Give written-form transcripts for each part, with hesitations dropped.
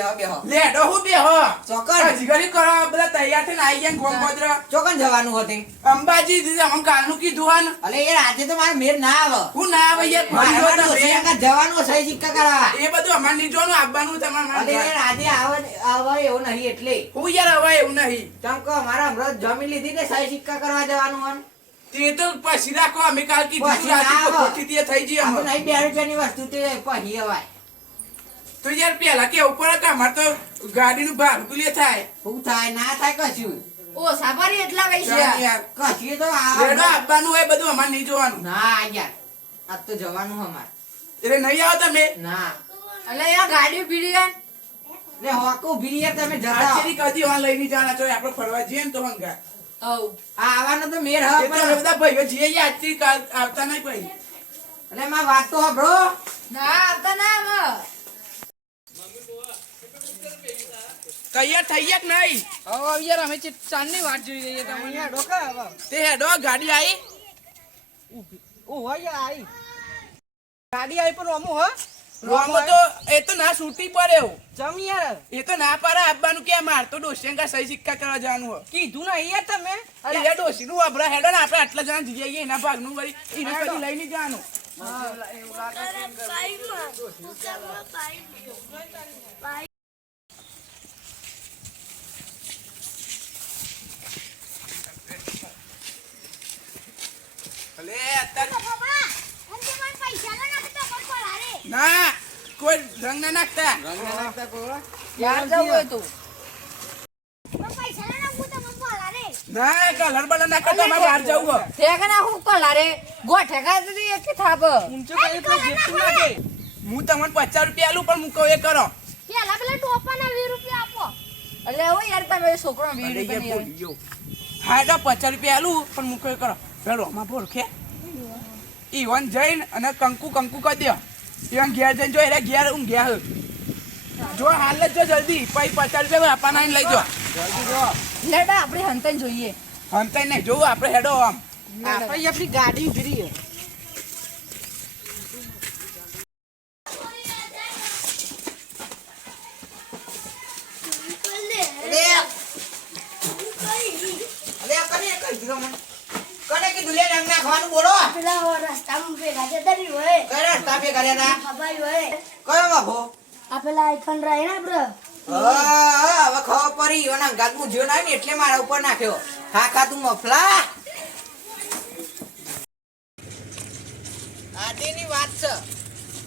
લેડો હું બેહો ચોકન જીગરી કરો બધા તૈયાર થઈને આવી ગયા ગોમ ગોદરા ચોકન જવાનું હતું અંબાજી દીદી અમને કાલનું કીધું હન અલે એ આજે તો મારે મેર ના આવે હું ના આવે યાર ફરી મારે તમે. ડોશિયાકા જવાનું સહી સિક્કા કરાવવા એ બધું અમાર નહીં જોવાનું આવવાનું અલે તમારે એ આજે આવે એવું નહીં એટલે હું યાર હવે એવું નહીં ચમકો મારા હમણાં જમીન લીધી ને સહી સિક્કા કરવા જવાનું હન તે તો પછી રાખો અમે કાલ કીધું પછી રાતે ના તો આવે. ખોટી તે થઈ જઈએ આ તો અમે. નહીં 2 રૂપિયાની વસ્તુ તે પછી અવાય તો યાર પેલા કેવું પડે કે અમારે તો ગાડીનું ભાડું તો લે થાય શું થાય ના થાય કશું ઓ સાબારી એટલા ચાલ પૈસા યાર કશું તો લેડો આવવાનું હોય બધું અમારે નહીં જોવાનું ના યાર આજ તો જવાનું અમાર એટલે નહીં આવો તમે ના અલે યાર ગાડી પીડી ગયા લે હોકો ભીરિયા તમે જતા આચેરી કદી વાં લઈને જાના છો આપણે ફરવા જઈએ ને તો હંગા આવ આ આવવાનો તો મેર એ હવે તો અમે બધા ભાઈઓ જઈએ યાર આચેરી કાલ આવતા નહીં ભાઈ એટલે માં વાત તો હબળો ના આવતા ના આવ તૈયાર થઈ ગયા કે નહીં હવે યાર અમે ચાંદની વાટ જોઈ રહીએ તમે અહીંયા ડોકા હવે તે હેડો ગાડી આવી ઓ હોય આઈ ગાડી આઈ પણ અમુ હો રોમો તો એ તો ના છૂટી પડ્યો જમ યાર એ તો ના પાડે આવવાનું કે માર તો ડોશિયંકા સહી સિક્કા કરવા જવાનું હોય કીધું ના યાર તમે અરે એ ડોશી નું વાપરા હેડો ને આપણે આટલા જણા જઈએ એના ભાગનું વળી એને કદી લઈને જવાનું અલે અત્યારે ના કોઈ રંગ ના નાખતા યાર જવું તું ના કલર બલર ના કરતા અમારે બહાર જવું હોય. ઠેકા ના હું કોલા રે ગો ઠેકા દીધી એક થાપ હું તમને 50 રૂપિયા આલું પણ મૂકો એ કરો અલે ઓ યાર તમે છોકરો અરે વીડ એ કરી ભૂલી ગયો. હા તો 50 રૂપિયા આલું પણ મૂકો એ કરો પેલો આમાં ભોરખે ઈવન જઈને અને કંકુ કરી દો ઈવન ઘેર જઈને જો એટલે ઘેર હું ઘેર જો હાલ જ જો જલ્દી પછી 50 રૂપિયા આપવાના લઈ જો જલ્દી જો લેડા આપણે હંતન જોઈએ હંતાઈ નહીં જોવું આપણે હેડો આમ આપણે આપણી ગાડી ઉભરી બોલો રસ્તામાં ભેગા જતા રહ્યું હોય કઈ રસ્તા પે કર્યા હતા ખબર હોય કયો બાપો આ પેલા આઈફોન રહે ને આપડે હવે ખબર પડી એના ગાદમું જીવન આવ્યું ને એટલે મારા ઉપર નાખ્યો હા ખાતું મફલા આદિની વાત છે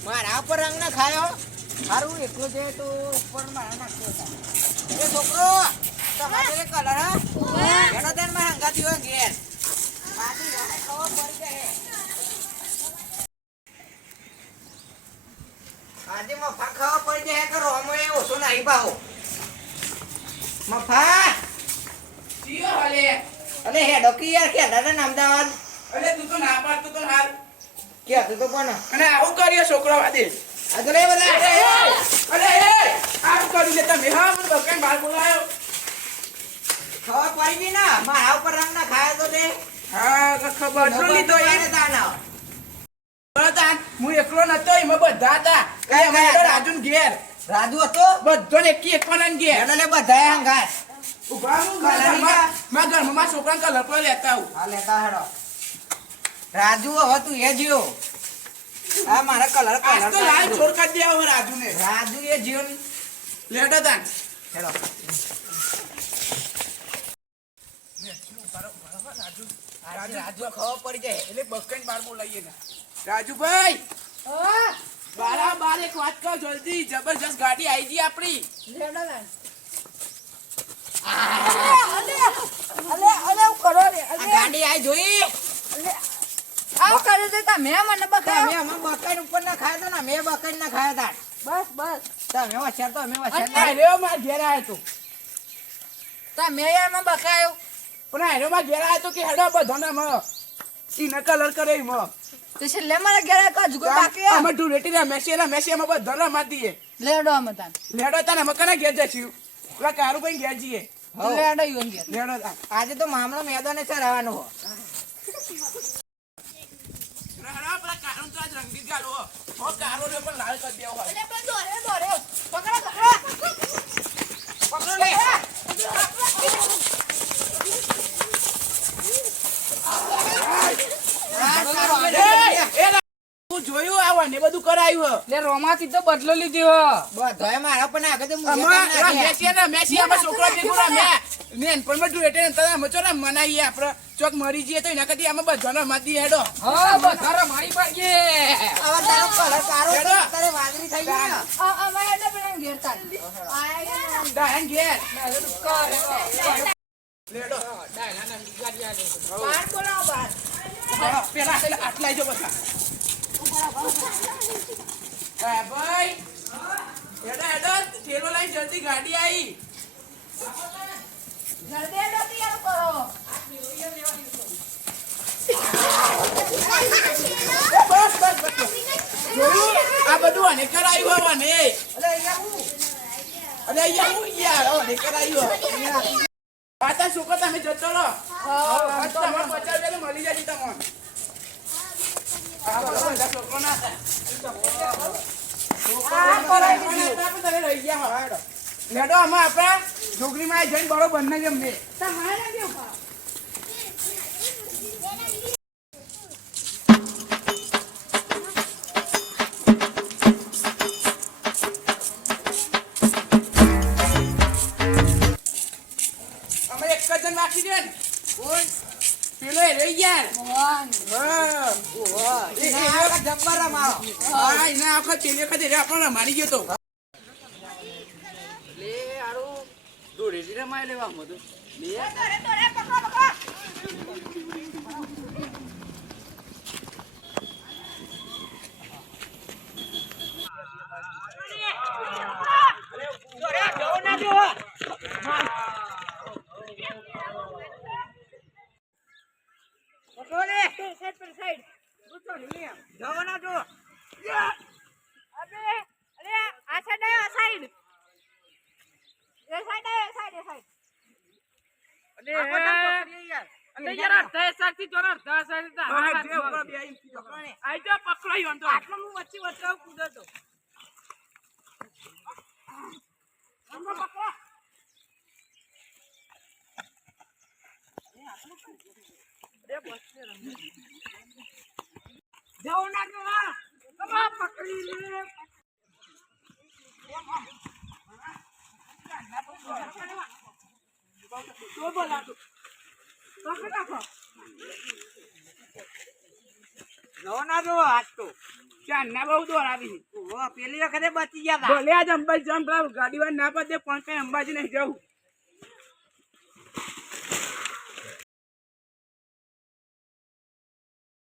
મારા ઉપર રંગ ના ખાયો સારું એકલો છે તો ઉપર મારા નાખ્યો હતા એ છોકરો તમારે કલર હા એનો તેન માં હંગાતી હોય ઘેર આદિ એને ખબર પડી જાય આજે મફા ખબર પડી જાય કરો અમે ઓછો નહીં પાહો મફા જીઓ હલે અલે હેડો કે યાર કે દાદા અમદાવાદ અલે તું તો ના પાડતો તો હાલ કે તું તો કોણ અને આવું કર્યો છોકરો વાદે આ તો લે બધા અરે એ આવું કરી લે તમે હા મને બકાઈ બહાર બોલાયો ખબર પડી ગઈ ના મારા ઉપર રંગ ના ખાયો તો તે હા તો ખબર ન લીધો એ તાના બરાબર હું એકલો નતો એમાં બધા હતા કયા અમારે હતા? રાજુન ઘેર રાજુ હતો બધો ને એક એક પણ ઘેર એનો લે બધા હંગાત ઉભા હું કલર ઘરમાં માં ઘરમાં છોકરા કલર પર લેતા હું હા લેતા હેડો રાજુ હવે તું એ જીઓ આ મારા કલર આજ તો લાલ કલર છોડ કરી દેવા હવે રાજુને રાજુ એ જીઓ લેટો તાન હેડો રાજુ ખબર પડી જાય એટલે બકન બાર બોલાઈએ ને રાજુભાઈ બારા બાર એક વાત કહો જલ્દી જબરજસ્ત ગાડી આવી ગઈ આપણી અલે કરો રે આ ગાડી આઈ જોઈ આવ કરે છે તમે મને બકા તમે અમે બકન ઉપર ના ખાયા તો ને મેં બકન ના ખાયા તા બસ બસ તમે વચ્ચે તો અમે વચ્ચે હેરો માં ઘેર આવ્યો તો તમે યાર મને બકાયો પણ હેરો માં ઘેર આવ્યો તો કે હેડો બધો ને મ ઈને કલર કરે મ તો છેલ્લે મારા ઘરે કા જુગો બાકી અમે ડુરેટી ને મેસી માં બધો રમા દઈએ લેડો અમે તાન લેડો તાને અમે કને ઘેર જઈશું પેલા કારુભાઈ ઘેર જઈએ લેડો યુન ગયા લેડો તાન આજે તો મામલો મેદાને ચરાવવાનો હો રેડો પેલા કારું તો આજ રંગીત ગાલો હો કારો ને પણ લાલ કરી દેવો હોય દોરે દોરે પકડો લે રોમાંથી તો બદલો લીધો બધોય મારા પણ આગળ તો મુજે આમાં કરી નાખ્યા. મેસી ને મેસી આમાં છોકરો ભેગો રમ્યા નેનપણમાં તું એટલે તને અમે ચોરા મનાઈએ આપણે ચોક મરી જઈએ તો એના કરતી આમાં બધાને રમાડી હેડો હા બધા મારી પાડીએ હવે તારો કલર કારો છે, હેડો. તારે વાદળી થઈ ગઈ ને. અમારે એટલે પેલા ઘેર તાર ડાયન ઘેર બાર બોલાવો બાર પેલા આટલા જો બધા હા ભાઈ હેડો હેડો થેલો લઈને જલ્દી ગાડી આવી જલ્દી જલ્દી યાર કરો બસ બસ બસ જોયું આ બધું અને કરાયું હવાને અરે અહીંયા હું યાર અને કરાયું પાતા છોકરો તમે જતો રહો તમે 50 રૂપિયા મળી જશે તમને આ બધા છોકરો ના થાય લેડો આમાં આપણા છોકરીમાં જઈને બરોબર ને જમને તમારે કેવું અમે એક જ જણ રાખી દે ને કોણ પેલો એ રહી ગયા ભગવાન જબ્બર રમાડો. હા એના આખા પેલી વખત એ આપણને મારી ગયો તો નવો ના જોવો આજ તો. ચાંદના બહુ દોર આવી ઓહો, પેલી વખતે બચી ગયા તા. ભલે આજ અંબાજી જમ ગાડી વાળી ના પડે પણ કઈ અંબાજી નહીં જવું